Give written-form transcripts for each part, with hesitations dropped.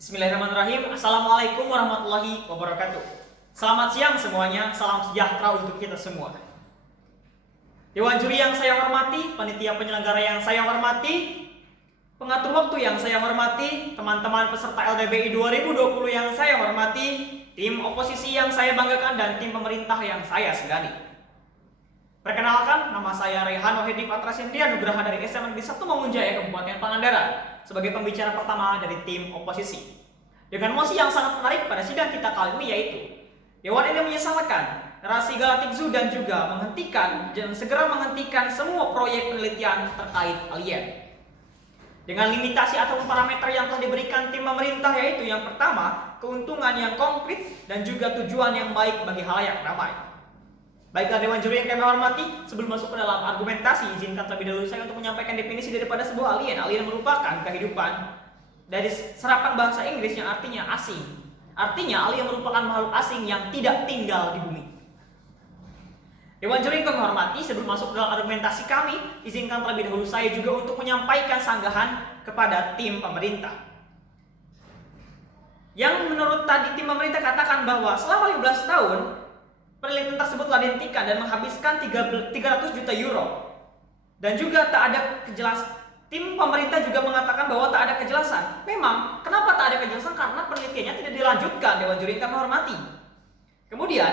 Bismillahirrahmanirrahim. Assalamualaikum warahmatullahi wabarakatuh. Selamat siang semuanya, salam sejahtera untuk kita semua. Dewan juri yang saya hormati, panitia penyelenggara yang saya hormati, pengatur waktu yang saya hormati, teman-teman peserta LDBI 2020 yang saya hormati, tim oposisi yang saya banggakan, dan tim pemerintah yang saya segani. Perkenalkan, nama saya Rehano Hedi Patrasendria Nugraha dari SMA Negeri 1 Mangunjaya, Kabupaten Pangandaran, sebagai pembicara pertama dari tim oposisi. Dengan mosi yang sangat menarik pada sidang kita kali ini, yaitu Dewan ini menyesalkan narasi Galactic Zoo dan juga segera menghentikan semua proyek penelitian terkait alien. Dengan limitasi atau parameter yang telah diberikan tim pemerintah, yaitu yang pertama, keuntungan yang konkret dan juga tujuan yang baik bagi halayak ramai. Baiklah Dewan Juri yang kami hormati, sebelum masuk ke dalam argumentasi, izinkan terlebih dahulu saya untuk menyampaikan definisi daripada sebuah alien. Alien merupakan kehidupan dari serapan bahasa Inggris yang artinya asing. Artinya alien merupakan makhluk asing yang tidak tinggal di bumi. Dewan Juri yang kami hormati, sebelum masuk ke dalam argumentasi kami, izinkan terlebih dahulu saya juga untuk menyampaikan sanggahan kepada tim pemerintah. Yang menurut tadi tim pemerintah katakan bahwa selama 15 tahun penelitian tersebut telah dihentikan dan menghabiskan 300 juta euro. Dan juga tak ada kejelasan. Tim pemerintah juga mengatakan bahwa tak ada kejelasan. Memang, kenapa tak ada kejelasan? Karena penelitiannya tidak dilanjutkan, Dewan Juri yang kami hormati. Kemudian,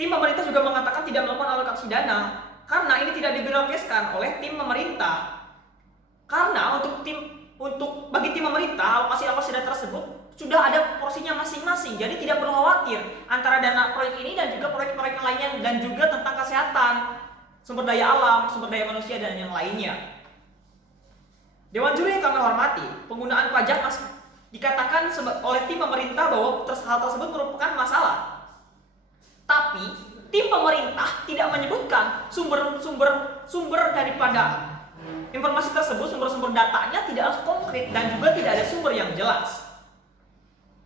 tim pemerintah juga mengatakan tidak melakukan alokasi dana karena ini tidak dibirokratiskan oleh tim pemerintah. Karena bagi tim pemerintah, alokasi dana tersebut sudah ada porsinya masing-masing, jadi tidak perlu khawatir antara dana proyek ini dan juga proyek-proyek lainnya, dan juga tentang kesehatan, sumber daya alam, sumber daya manusia, dan yang lainnya. Dewan Juri yang kami hormati, penggunaan pajak masih dikatakan oleh tim pemerintah bahwa hal tersebut merupakan masalah. Tapi tim pemerintah tidak menyebutkan sumber daripada informasi tersebut, sumber datanya tidak konkret dan juga tidak ada sumber yang jelas.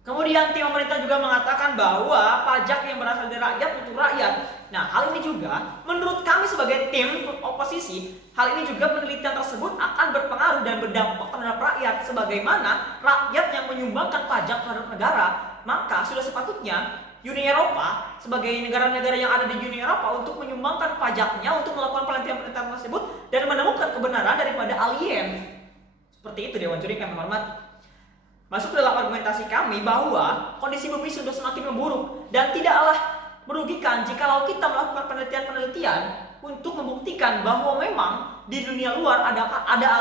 Kemudian tim pemerintah juga mengatakan bahwa pajak yang berasal dari rakyat untuk rakyat. Nah, hal ini juga menurut kami sebagai tim oposisi, hal ini juga penelitian tersebut akan berpengaruh dan berdampak terhadap rakyat, sebagaimana rakyat yang menyumbangkan pajak terhadap negara. Maka sudah sepatutnya Uni Eropa sebagai negara-negara yang ada di Uni Eropa untuk menyumbangkan pajaknya untuk melakukan penelitian-penelitian tersebut dan menemukan kebenaran daripada alien. Seperti itu Dewan Juri kami hormati. Masuk dalam argumentasi kami bahwa kondisi bumi sudah semakin memburuk dan tidaklah merugikan jikalau kita melakukan penelitian-penelitian untuk membuktikan bahwa memang di dunia luar ada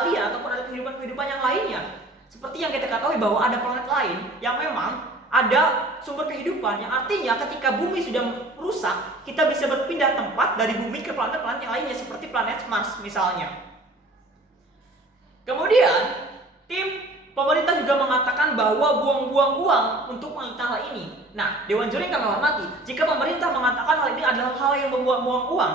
alien ataupun ada kehidupan-kehidupan yang lainnya. Seperti yang kita ketahui bahwa ada planet lain yang memang ada sumber kehidupan, yang artinya ketika bumi sudah rusak, kita bisa berpindah tempat dari bumi ke planet-planet yang lainnya seperti planet Mars misalnya. Kemudian tim pemerintah juga mengatakan bahwa buang-buang uang untuk penelitian hal ini. Nah, Dewan Juri yang kami hormati, jika pemerintah mengatakan hal ini adalah hal yang membuang-buang uang,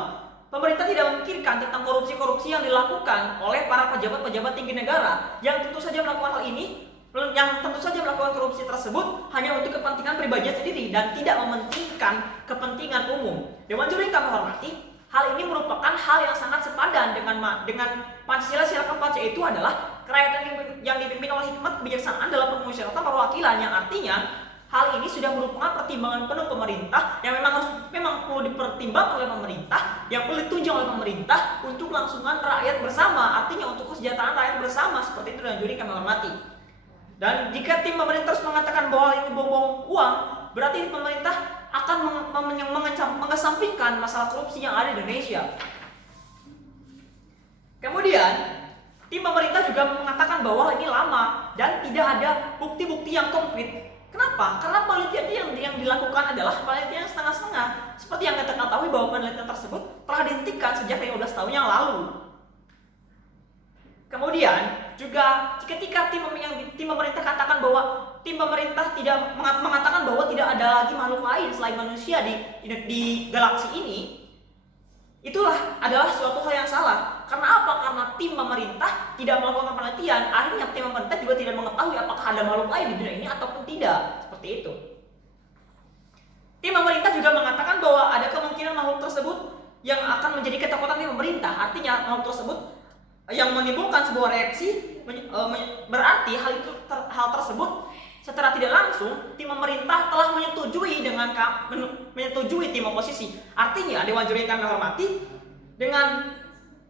pemerintah tidak memikirkan tentang korupsi-korupsi yang dilakukan oleh para pejabat-pejabat tinggi negara yang tentu saja melakukan hal ini, yang tentu saja melakukan korupsi tersebut hanya untuk kepentingan pribadinya sendiri dan tidak mementingkan kepentingan umum. Dewan Juri yang kami hormati, hal ini merupakan hal yang sangat sepadan dengan Pancasila. Sila keempat, yaitu adalah kerakyatan yang dipimpin oleh hikmat kebijaksanaan dalam permusyawaratan perwakilan, yang artinya hal ini sudah merupakan pertimbangan penuh pemerintah yang memang perlu dipertimbangkan oleh pemerintah, yang perlu ditunjang oleh pemerintah untuk kelangsungan rakyat bersama, artinya untuk kesejahteraan rakyat bersama. Seperti itu Dewan Juri kami hormati. Dan jika tim pemerintah terus mengatakan bahwa ini buang-buang uang, berarti pemerintah akan mengesampingkan masalah korupsi yang ada di Indonesia. Kemudian tim pemerintah juga mengatakan bahwa ini lama dan tidak ada bukti-bukti yang konkret. Kenapa? Karena penelitian yang dilakukan adalah penelitian yang setengah-setengah. Seperti yang kita ketahui bahwa penelitian tersebut telah dihentikan sejak 15 tahun yang lalu. Kemudian juga ketika tim pemerintah katakan bahwa tim pemerintah tidak mengatakan bahwa tidak ada lagi makhluk lain selain manusia di galaksi ini, itulah adalah suatu hal yang salah. Karena apa? Karena tim pemerintah tidak melakukan penelitian, akhirnya tim pemerintah juga tidak mengetahui apakah ada makhluk lain di dunia ini ataupun tidak. Seperti itu. Tim pemerintah juga mengatakan bahwa ada kemungkinan makhluk tersebut yang akan menjadi ketakutan tim pemerintah. Artinya makhluk tersebut yang menimbulkan sebuah reaksi berarti hal hal tersebut, secara tidak langsung tim pemerintah telah menyetujui tim oposisi. Artinya Dewan Juri yang kami hormati, dengan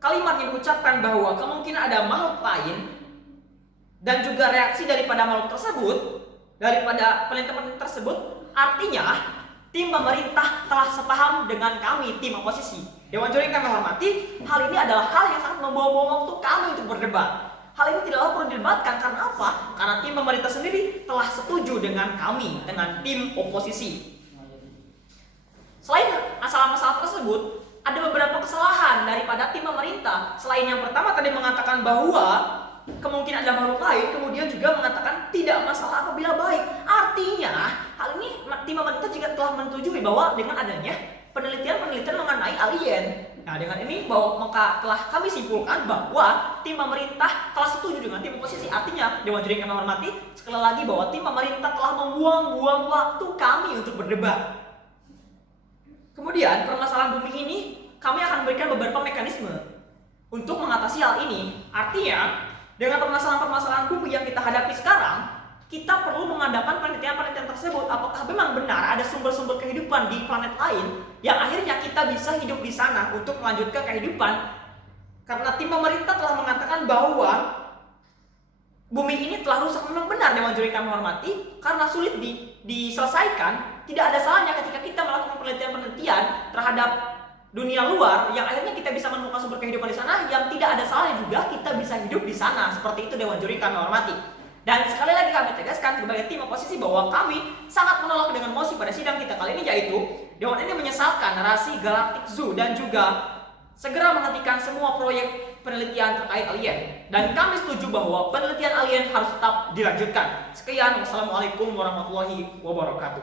kalimat yang diucapkan bahwa kemungkinan ada makhluk lain dan juga reaksi daripada makhluk tersebut, daripada penelitian tersebut, artinya tim pemerintah telah sepaham dengan kami, tim oposisi. Dewan Juri yang kami hormati, hal ini adalah hal yang sangat membawa-bawa waktu kami untuk berdebat. Hal ini tidaklah perlu didebatkan, karena apa? Karena tim pemerintah sendiri telah setuju dengan kami, dengan tim oposisi. Selain masalah-masalah tersebut, ada beberapa kesalahan daripada tim pemerintah. Selain yang pertama tadi mengatakan bahwa kemungkinan ada makhluk lain, kemudian juga mengatakan tidak masalah apabila baik. Artinya, hal ini tim pemerintah juga telah menyetujui bahwa dengan adanya penelitian mengenai alien. Nah, dengan ini maka telah kami simpulkan bahwa tim pemerintah telah setuju dengan tim oposisi. Artinya, Dewan Juri yang kami hormati, sekali lagi bahwa tim pemerintah telah membuang-buang waktu kami untuk berdebat. Kemudian, permasalahan bumi ini kami akan memberikan beberapa mekanisme untuk mengatasi hal ini. Artinya, dengan permasalahan-permasalahan bumi yang kita hadapi sekarang, kita perlu mengadakan penelitian-penelitian tersebut. Apakah memang benar ada sumber-sumber kehidupan di planet lain yang akhirnya kita bisa hidup di sana untuk melanjutkan kehidupan? Karena tim pemerintah telah mengatakan bahwa bumi ini telah rusak. Memang benar, Dewan Juri kami hormati, karena sulit diselesaikan. Tidak ada salahnya ketika kita melakukan penelitian-penelitian terhadap dunia luar yang akhirnya kita bisa menemukan sumber kehidupan di sana, yang tidak ada salahnya juga kita bisa hidup di sana. Seperti itu, Dewan Juri kami hormati. Dan sekali lagi kami tegaskan sebagai tim oposisi bahwa kami sangat menolak dengan mosi pada sidang kita kali ini, yaitu Dewan ini menyesalkan narasi Galactic Zoo dan juga segera menghentikan semua proyek penelitian terkait alien. Dan kami setuju bahwa penelitian alien harus tetap dilanjutkan. Sekian, wassalamualaikum warahmatullahi wabarakatuh.